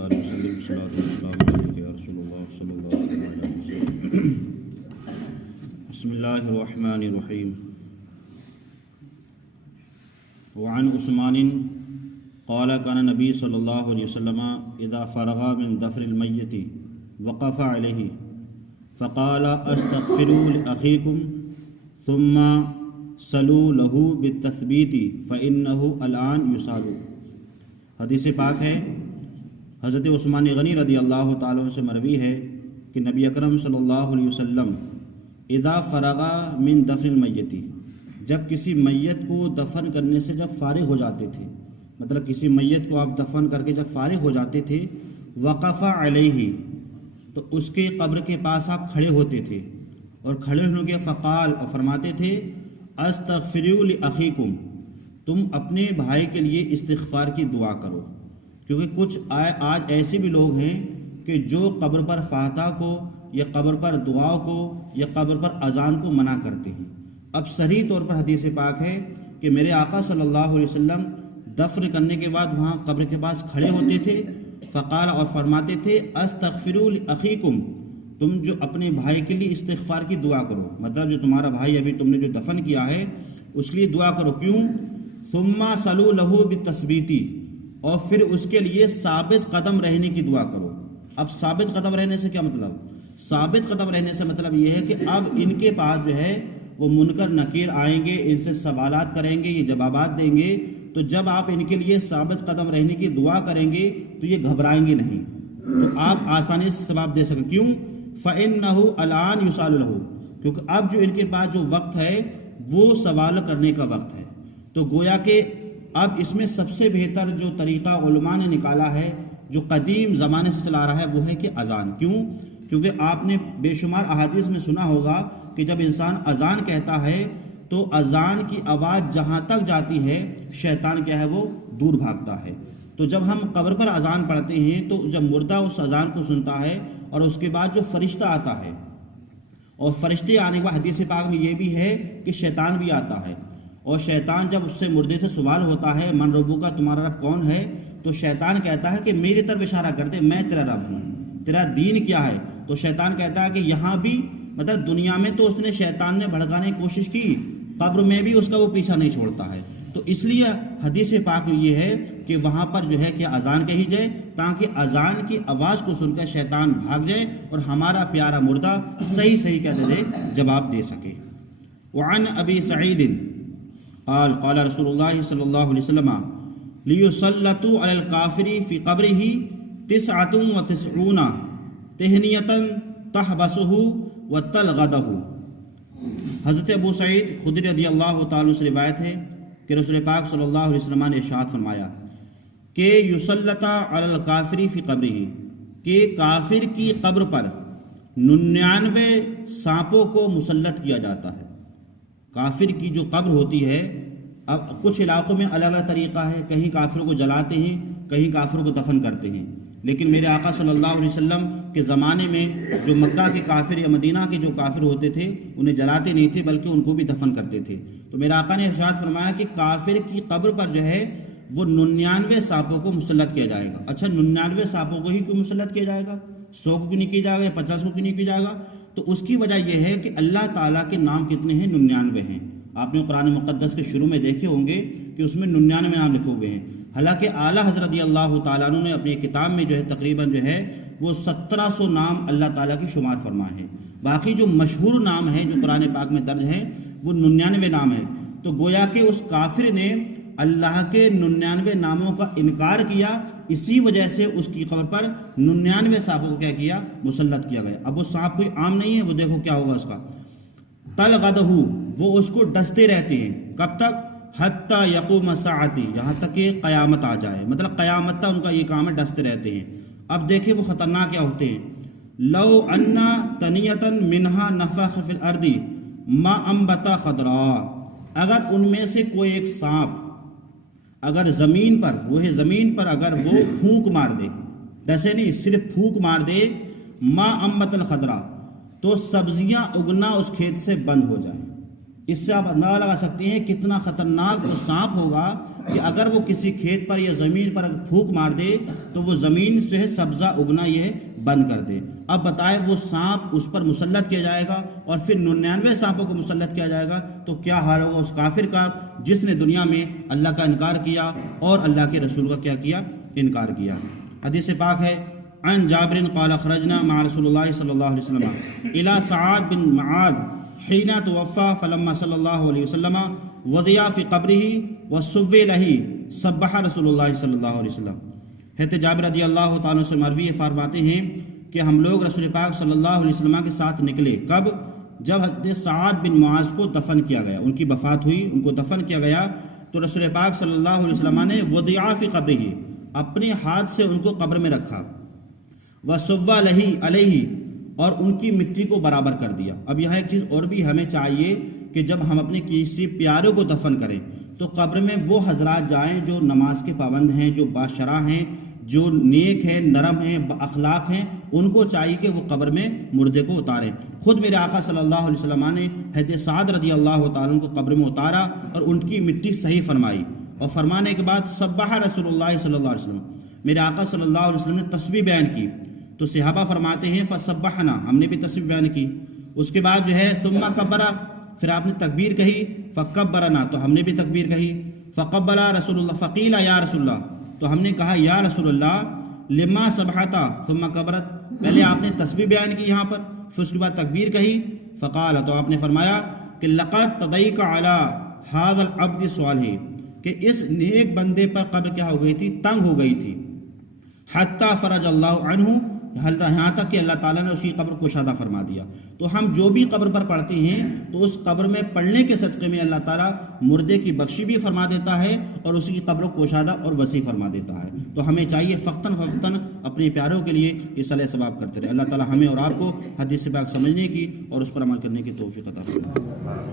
اللہ علیہ وسلم صلاۃ والسلام علیک یا رسول اللہ صلی اللہ علیہ وسلم۔ بسم اللہ الرحمن الرحیم۔ وعن عثمان قال كان نبی صلی اللہ علیہ وسلم اذا فرغ من دفن المیت وقف علیہ فقال استغفروا لأخیکم ثم صلوا له بالتثبیت فإنه الآن يسأل۔ حدیث پاک ہے، حضرت عثمان غنی رضی اللہ تعالیٰ عنہ سے مروی ہے کہ نبی اکرم صلی اللہ علیہ وسلم اذا فرغ من دفن المیت، جب کسی میت کو دفن کرنے سے جب فارغ ہو جاتے تھے، مطلب کسی میت کو آپ دفن کر کے جب فارغ ہو جاتے تھے، وقف علیہ، تو اس کے قبر کے پاس آپ کھڑے ہوتے تھے، اور کھڑے ہونے کے فقال، اور فرماتے تھے استغفروا لاخیکم، تم اپنے بھائی کے لیے استغفار کی دعا کرو، کیونکہ کچھ آج ایسے بھی لوگ ہیں کہ جو قبر پر فاتحہ کو یا قبر پر دعا کو یا قبر پر اذان کو منع کرتے ہیں۔ اب صریح طور پر حدیث پاک ہے کہ میرے آقا صلی اللہ علیہ وسلم دفن کرنے کے بعد وہاں قبر کے پاس کھڑے ہوتے تھے، فقال، اور فرماتے تھے استغفروا لاخیکم، تم جو اپنے بھائی کے لیے استغفار کی دعا کرو، مطلب جو تمہارا بھائی ابھی تم نے جو دفن کیا ہے اس کے لیے دعا کرو۔ کیوں؟ ثم صلوا له بالتثبیت، اور پھر اس کے لیے ثابت قدم رہنے کی دعا کرو۔ اب ثابت قدم رہنے سے کیا مطلب؟ ثابت قدم رہنے سے مطلب یہ ہے کہ اب ان کے پاس جو ہے وہ منکر نکیر آئیں گے، ان سے سوالات کریں گے، یہ جوابات دیں گے، تو جب آپ ان کے لیے ثابت قدم رہنے کی دعا کریں گے تو یہ گھبرائیں گے نہیں، تو آپ آسانی سے ثواب دے سکیں۔ کیوں؟ فَإِنَّهُ الْآنَ يُسْأَلُ لَهُ، کیونکہ اب جو ان کے پاس جو وقت ہے وہ سوال کرنے کا وقت ہے۔ تو گویا کہ اب اس میں سب سے بہتر جو طریقہ علماء نے نکالا ہے، جو قدیم زمانے سے چلا رہا ہے، وہ ہے کہ اذان۔ کیوں؟ کیونکہ آپ نے بے شمار احادیث میں سنا ہوگا کہ جب انسان اذان کہتا ہے تو اذان کی آواز جہاں تک جاتی ہے شیطان کیا ہے وہ دور بھاگتا ہے۔ تو جب ہم قبر پر اذان پڑھتے ہیں تو جب مردہ اس اذان کو سنتا ہے اور اس کے بعد جو فرشتہ آتا ہے، اور فرشتے آنے کے بعد حدیث پاک میں یہ بھی ہے کہ شیطان بھی آتا ہے، اور شیطان جب اس سے مردے سے سوال ہوتا ہے من ربو کا، تمہارا رب کون ہے، تو شیطان کہتا ہے کہ میری طرف اشارہ کر دے، میں تیرا رب ہوں، تیرا دین کیا ہے۔ تو شیطان کہتا ہے کہ یہاں بھی، مطلب دنیا میں تو اس نے شیطان نے بھڑکانے کی کوشش کی، قبر میں بھی اس کا وہ پیچھا نہیں چھوڑتا ہے۔ تو اس لیے حدیث پاک میں یہ ہے کہ وہاں پر جو ہے کہ اذان کہی جائے، تاکہ اذان کی آواز کو سن کر شیطان بھاگ جائے اور ہمارا پیارا مردہ صحیح کہتے دے جواب دے سکے۔ وعن ابی سعید قال قال رسول اللہ صلی اللہ علیہ وسلم لیسلطوا علی الکافر فی قبرہ 99 تہنیۃ تحبسہ وتلغدہ۔ حضرت ابو سعید خدری رضی اللہ تعالیٰ سے روایت ہے کہ رسول پاک صلی اللہ علیہ وسلم نے ارشاد فرمایا کہ یسلط علی الکافر فی قبرہ، کہ کافر کی قبر پر 99 سانپوں کو مسلط کیا جاتا ہے۔ کافر کی جو قبر ہوتی ہے، اب کچھ علاقوں میں الگ الگ طریقہ ہے، کہیں کافروں کو جلاتے ہیں، کہیں کافروں کو دفن کرتے ہیں، لیکن میرے آقا صلی اللہ علیہ وسلم کے زمانے میں جو مکہ کے کافر یا مدینہ کے جو کافر ہوتے تھے انہیں جلاتے نہیں تھے بلکہ ان کو بھی دفن کرتے تھے۔ تو میرے آقا نے ارشاد فرمایا کہ کافر کی قبر پر جو ہے وہ 99 سانپوں کو مسلط کیا جائے گا۔ اچھا، 99 سانپوں کو ہی کیوں مسلط کیا جائے گا؟ 100 کو کیوں نہیں کیا جائے گا یا 50 کو کیوں نہیں کیا جائے گا؟ تو اس کی وجہ یہ ہے کہ اللہ تعالیٰ کے نام کتنے ہیں؟ 99 ہیں۔ آپ نے قرآن مقدس کے شروع میں دیکھے ہوں گے کہ اس میں 99 نام لکھے ہوئے ہیں، حالانکہ اعلیٰ حضرت رضی اللہ تعالیٰ عنہ نے اپنی کتاب میں جو ہے تقریباً جو ہے وہ 1700 نام اللہ تعالیٰ کی شمار فرمائے ہیں۔ باقی جو مشہور نام ہیں جو قرآن پاک میں درج ہیں وہ 99 نام ہیں۔ تو گویا کہ اس کافر نے اللہ کے 99 ناموں کا انکار کیا، اسی وجہ سے اس کی قبر پر 99 سانپوں کو کیا کیا؟ مسلط کیا گیا۔ اب وہ سانپ کوئی عام نہیں ہے، وہ دیکھو کیا ہوگا اس کا، تلغدہ، وہ اس کو ڈستے رہتے ہیں۔ کب تک؟ حتی یقوم الساعۃ، یہاں تک کہ قیامت آ جائے، مطلب قیامت تک ان کا یہ کام ہے، ڈستے رہتے ہیں۔ اب دیکھیں وہ خطرناک کیا ہوتے ہیں۔ لو ان تنیۃ منہا نفخ فی الارض ما انبت خضراء، اگر ان میں سے کوئی ایک سانپ اگر زمین پر، وہ ہے زمین پر، اگر وہ پھونک مار دے، ڈسے نہیں، صرف پھونک مار دے، ما انبت الخضراء، تو سبزیاں اگنا اس کھیت سے بند ہو جائیں۔ اس سے آپ اندازہ لگا سکتے ہیں کتنا خطرناک وہ سانپ ہوگا کہ اگر وہ کسی کھیت پر یا زمین پر پھونک مار دے تو وہ زمین جو ہے سبزہ اگنا یہ بند کر دے۔ اب بتائے وہ سانپ اس پر مسلط کیا جائے گا اور پھر 99 سانپوں کو مسلط کیا جائے گا تو کیا حال ہوگا اس کافر کا جس نے دنیا میں اللہ کا انکار کیا اور اللہ کے رسول کا کیا کیا؟ انکار کیا۔ حدیث پاک ہے عن جابر قال خرجنا مع رسول اللہ صلی اللہ علیہ وسلم الى سعد بن معاذ حين توفى فلما صلی اللہ علیہ وسلم وضع في قبره وسوي له سبح رسول اللہ صلی اللہ علیہ وسلم۔ حضرت جابر رضی اللہ تعالیٰ سے مروی فرماتے ہیں کہ ہم لوگ رسول پاک صلی اللہ علیہ وسلم کے ساتھ نکلے، کب؟ جب حضرت سعد بن معاذ کو دفن کیا گیا، ان کی وفات ہوئی، ان کو دفن کیا گیا، تو رسول پاک صلی اللہ علیہ وسلم نے وضع فی قبرہ، اپنے ہاتھ سے ان کو قبر میں رکھا، وسوّا لہ علیہ، اور ان کی مٹی کو برابر کر دیا۔ اب یہاں ایک چیز اور بھی ہمیں چاہیے کہ جب ہم اپنے کسی پیارے کو دفن کریں تو قبر میں وہ حضرات جائیں جو نماز کے پابند ہیں، جو باشرع ہیں، جو نیک ہیں، نرم ہیں، اخلاق ہیں، ان کو چاہیے کہ وہ قبر میں مردے کو اتاریں۔ خود میرے آقا صلی اللہ علیہ وسلم نے حضرت سعد رضی اللہ تعالیٰ عنہ کو قبر میں اتارا اور ان کی مٹی صحیح فرمائی، اور فرمانے کے بعد سبح رسول اللہ صلی اللہ علیہ وسلم، میرے آقا صلی اللہ علیہ وسلم نے تسبیح بیان کی، تو صحابہ فرماتے ہیں فسبحنا، ہم نے بھی تسبیح بیان کی۔ اس کے بعد جو ہے ثم کبرا، پھر آپ نے تکبیر کہی، فکبرنا، تو ہم نے بھی تکبیر کہی، فقبل رسول اللہ، فقیل یا رسول اللہ، تو ہم نے کہا یا رسول اللہ، لما سبحتا ثم کبرت، پہلے آپ نے تسبیح بیان کی یہاں پر، پھر اس کے بعد تکبیر کہی، فقال، تو آپ نے فرمایا کہ لقد تضیق علی هذا العبد صالح، کہ اس نیک بندے پر قبر کیا ہو گئی تھی؟ تنگ ہو گئی تھی، حتی فرج اللہ عنہ، یہاں تک کہ اللہ تعالیٰ نے اس کی قبر کشادہ فرما دیا۔ تو ہم جو بھی قبر پر پڑھتے ہیں تو اس قبر میں پڑھنے کے صدقے میں اللہ تعالیٰ مردے کی بخشی بھی فرما دیتا ہے اور اس کی قبر کو کشادہ اور وسیع فرما دیتا ہے۔ تو ہمیں چاہیے فقتاً فوقتاً اپنے پیاروں کے لیے یہ صلاح ثواب کرتے رہے۔ اللہ تعالیٰ ہمیں اور آپ کو حدیث پاک سمجھنے کی اور اس پر عمل کرنے کی توفیق عطا فرمائے۔